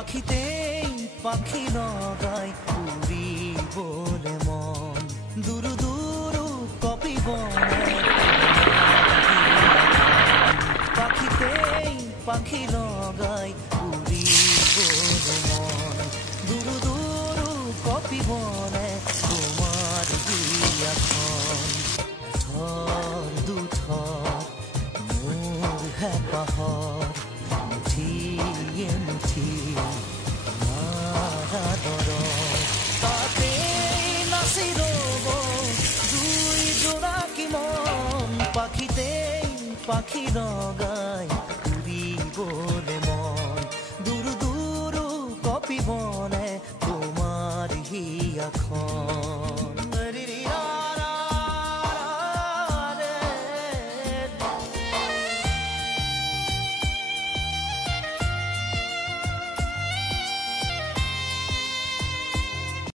পাখিতেই পাখি লগাই উড়িবলে মন দুরু দুরু কপিব পাখিতেই পাখি লগাই উড়িবলে মন দুরু দুরু কপিবনে তোমার হিয়াখন এথৰ দুথৰ মোৰ হেঁপাহৰ মুঠিয়ে মুঠিয়ে তাতে নাচি ৰব দুই জোড়াকি মন পাখিতেই পাখি লগাই উড়িবলে মন দুৰু দুৰু কপিবনে তোমাৰ হিয়াখন